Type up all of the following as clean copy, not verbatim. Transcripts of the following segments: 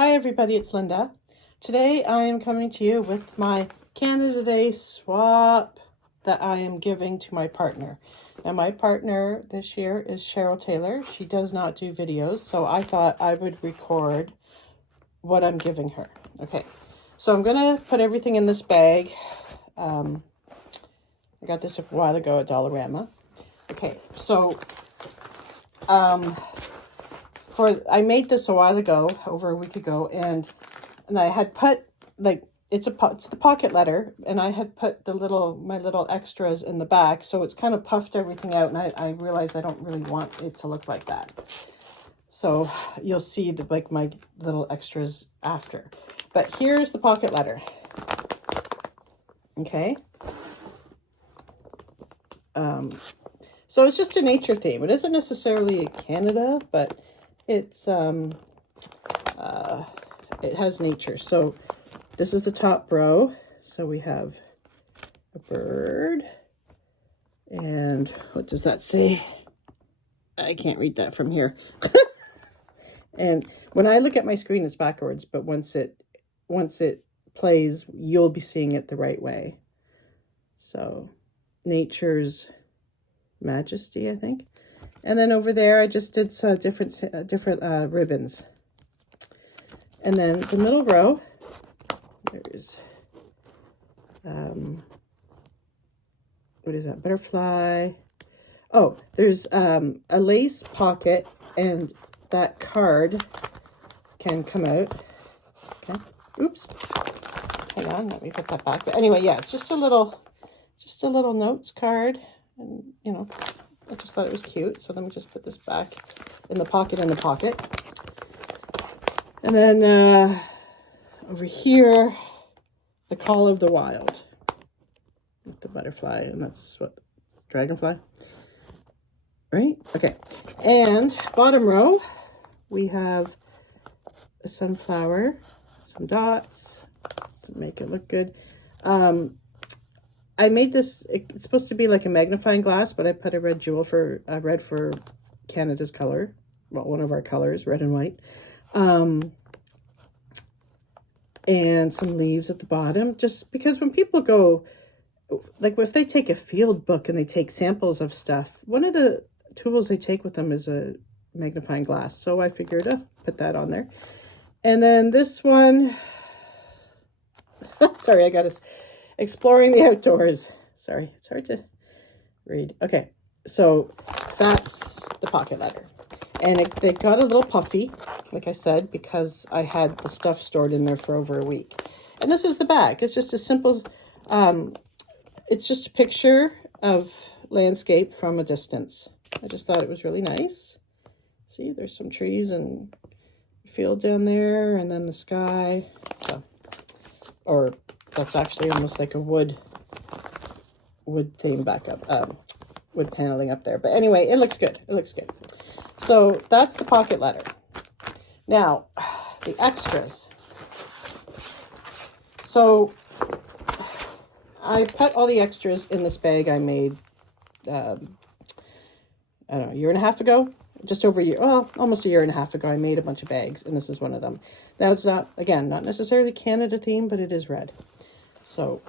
Hi everybody, it's Linda. Today I am coming to you with my Canada Day swap that I am giving to my partner. Now my partner this year is Cheryl Taylor. She does not do videos, so I thought I would record what I'm giving her. Okay, so I'm gonna put everything in this bag. I got this a while ago at Dollarama. Okay, so I made this a while ago, over a week ago, and I had put, like, it's the pocket letter, and I had put my little extras in the back, so it's kind of puffed everything out, and I realized I don't really want it to look like that. So you'll see my little extras after. But here's the pocket letter. Okay. So it's just a nature theme. It isn't necessarily Canada, but it's it has nature. So this is the top row. So we have a bird, and what does that say? I can't read that from here. And when I look at my screen, it's backwards, but once it plays, you'll be seeing it the right way. So nature's majesty, I think. And then over there, I just did some different ribbons. And then the middle row, there's, what is that? Butterfly. Oh, there's a lace pocket, and that card can come out. Okay. Oops. Hang on, let me put that back. But anyway, yeah, it's just a little notes card. And, you know, I just thought it was cute. So let me just put this back in the pocket And then over here, the Call of the Wild with the butterfly. And that's what, dragonfly, right? Okay. And bottom row, we have a sunflower, some dots to make it look good. I made this, it's supposed to be like a magnifying glass, but I put a red jewel for, red for Canada's color. Well, one of our colors, red and white. And some leaves at the bottom, just because when people go, like if they take a field book and they take samples of stuff, one of the tools they take with them is a magnifying glass. So I figured I'd put that on there. And then this one, sorry, I got it. Exploring the outdoors. Sorry, it's hard to read. Okay, so that's the pocket letter. And they got a little puffy, like I said, because I had the stuff stored in there for over a week. And this is the bag. It's just a simple, it's just a picture of landscape from a distance. I just thought it was really nice. See, there's some trees and field down there, and then the sky. So, or that's actually almost like a wood theme back up, wood paneling up there. But anyway, it looks good. It looks good. So that's the pocket letter. Now, the extras. So I put all the extras in this bag I made, I don't know, a year and a half ago. Just over a year, well, almost a year and a half ago, I made a bunch of bags, and this is one of them. Now, it's not, again, not necessarily Canada theme, but it is red. So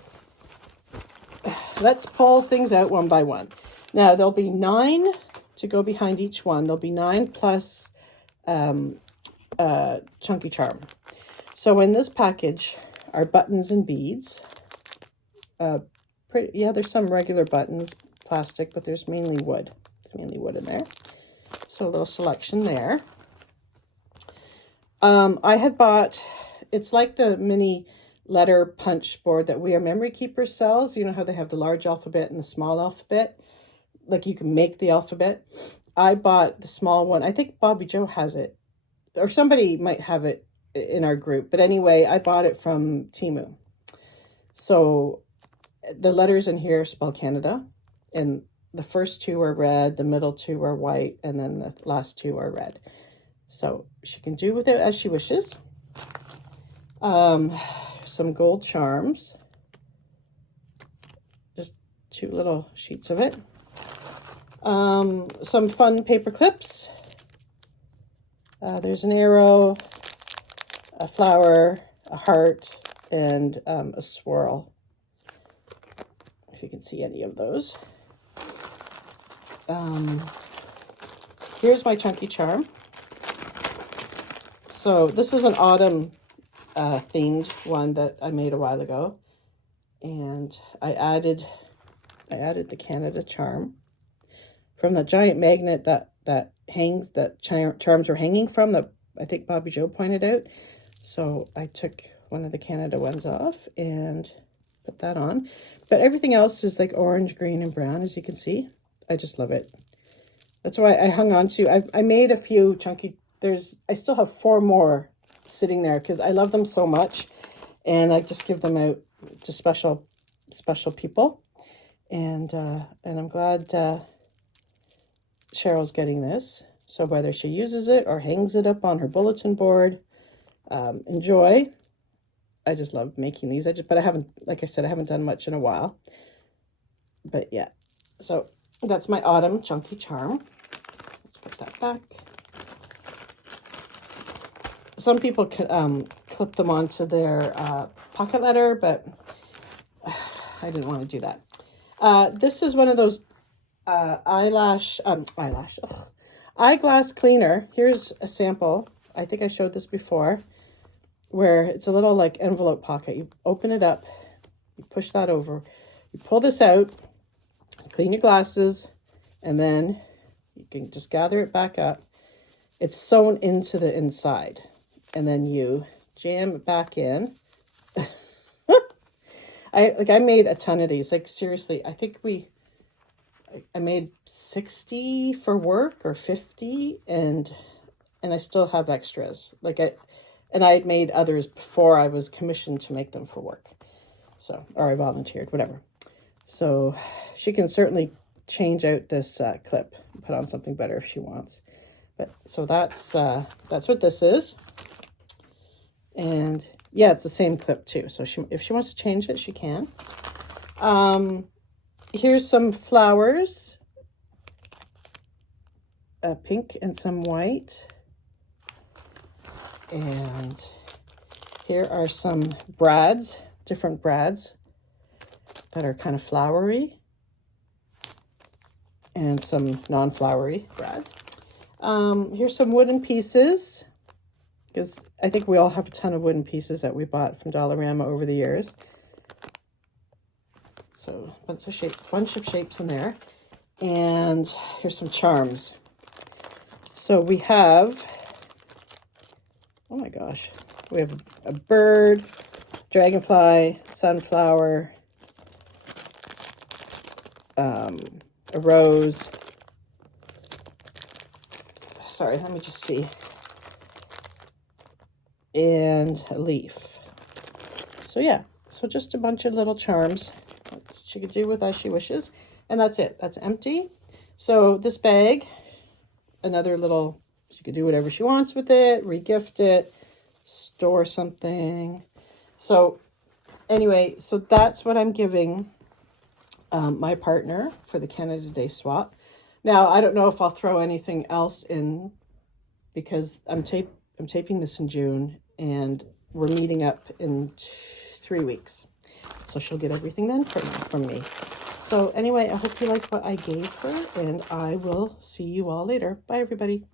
let's pull things out one by one. Now, there'll be 9 to go behind each one. There'll be 9 plus Chunky Charm. So in this package are buttons and beads. Yeah, there's some regular buttons, plastic, but there's mainly wood. There's mainly wood in there. So a little selection there. I had bought, it's like the mini letter punch board that We Are Memory Keepers sells. You know how they have the large alphabet and the small alphabet? Like you can make the alphabet. I bought the small one. I think Bobby Joe has it, or somebody might have it in our group. But anyway, I bought it from Temu. So the letters in here spell Canada, and the first 2 are red, the middle 2 are white, and then the last 2 are red. So she can do with it as she wishes. Some gold charms. Just 2 little sheets of it. Some fun paper clips. There's an arrow, a flower, a heart, and a swirl. If you can see any of those. Here's my chunky charm. So this is an autumn themed one that I made a while ago. And I added the Canada charm from the giant magnet that hangs, that charms are hanging from, that I think Bobby Joe pointed out. So I took one of the Canada ones off and put that on. But everything else is like orange, green, and brown, as you can see. I just love it. That's why I hung on to. I made a few chunky. I still have 4 more sitting there because I love them so much, and I just give them out to special people. And I'm glad Cheryl's getting this. So whether she uses it or hangs it up on her bulletin board, enjoy. I just love making these. But I haven't, like I said, I haven't done much in a while. But yeah, so that's my autumn chunky charm. Let's put that back. Some people could clip them onto their pocket letter, but I didn't want to do that. This is one of those eyeglass cleaner. Here's a sample. I think I showed this before, where it's a little like envelope pocket. You open it up, you push that over, you pull this out, clean your glasses, and then you can just gather it back up. It's sewn into the inside, and then you jam it back in. I made a ton of these. Like seriously, I think I made 60 for work or 50, and I still have extras. I had made others before I was commissioned to make them for work. So, or I volunteered, whatever. So she can certainly change out this clip, put on something better if she wants. But so that's what this is. And yeah, it's the same clip too. So if she wants to change it, she can. Here's some flowers, pink and some white. And here are some brads, different brads that are kind of flowery, and some non-flowery brads. Here's some wooden pieces, because I think we all have a ton of wooden pieces that we bought from Dollarama over the years. So bunch of shapes in there. And here's some charms. So we have, oh my gosh, we have a bird, dragonfly, sunflower, a rose. Sorry, let me just see. And a leaf. So yeah, so just a bunch of little charms she could do with as she wishes. And that's it. That's empty. So this bag, another little, she could do whatever she wants with it, regift it, store something. So anyway, so that's what I'm giving my partner for the Canada Day swap. Now, I don't know if I'll throw anything else in, because I'm taping this in June, and we're meeting up in 3 weeks. So she'll get everything then from me. So anyway, I hope you liked what I gave her, and I will see you all later. Bye, everybody.